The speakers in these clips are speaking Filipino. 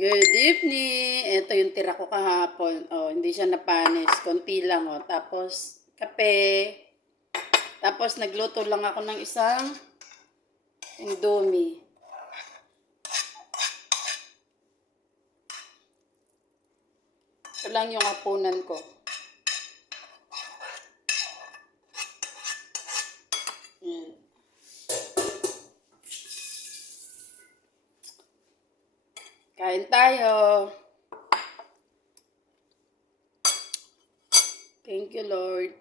Good evening! Ito yung tira ko kahapon. Oh, hindi siya napanis. Konti lang, oh. Tapos, kape. Tapos, nagluto lang ako ng isang Indomie. Ito lang yung hapunan ko. Yan. Kain tayo. Thank you, Lord.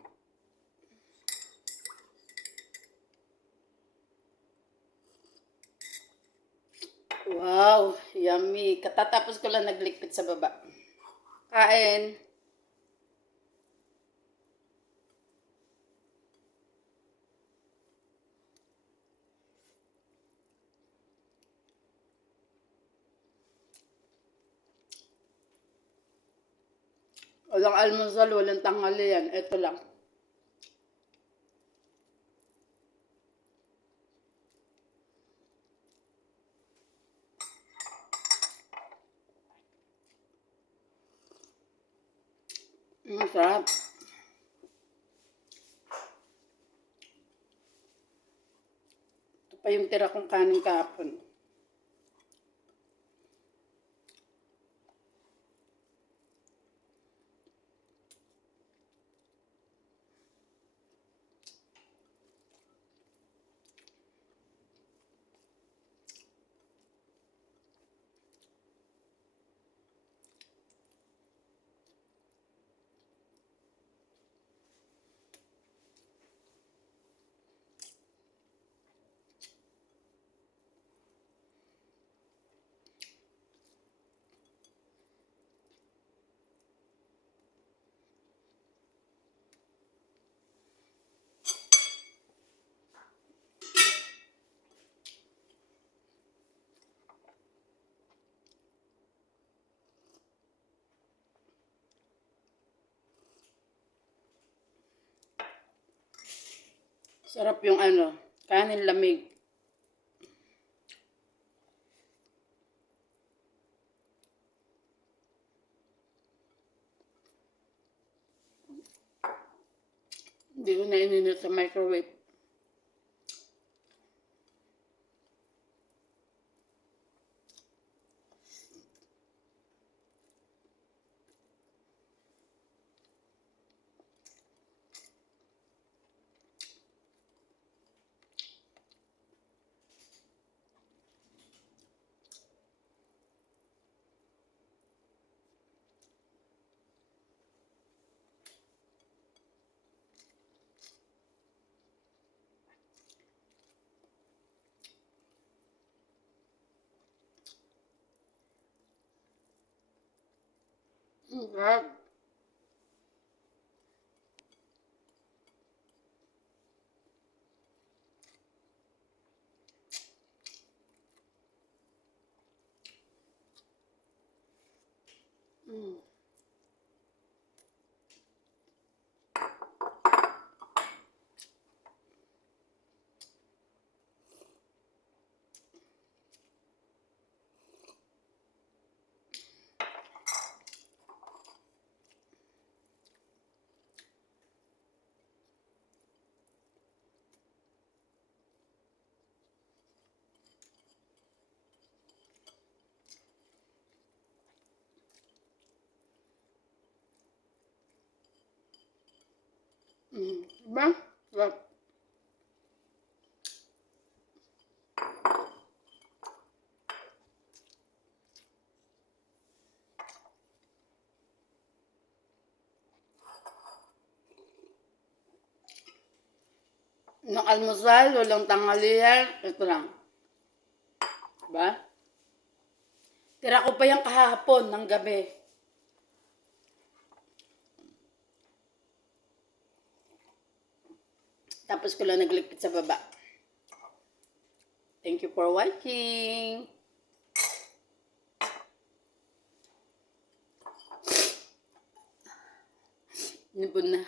Wow, yummy. Katatapos ko lang naglikpit sa baba. Kain. Walang almusal, walang tanghalian. Ito lang. Masarap. Ito pa yung tira kong kanin kahapon. Sarap yung kanin lamig. Hindi ko na ininit sa microwave. Sarap. Mm. Diba? Sarap. Nung almusal, walang tanghalian, ito lang. Diba? Tira ko pa yung kahapon ng gabi. Tapos ko lang nagligpit sa baba. Thank you for watching. Nipon na.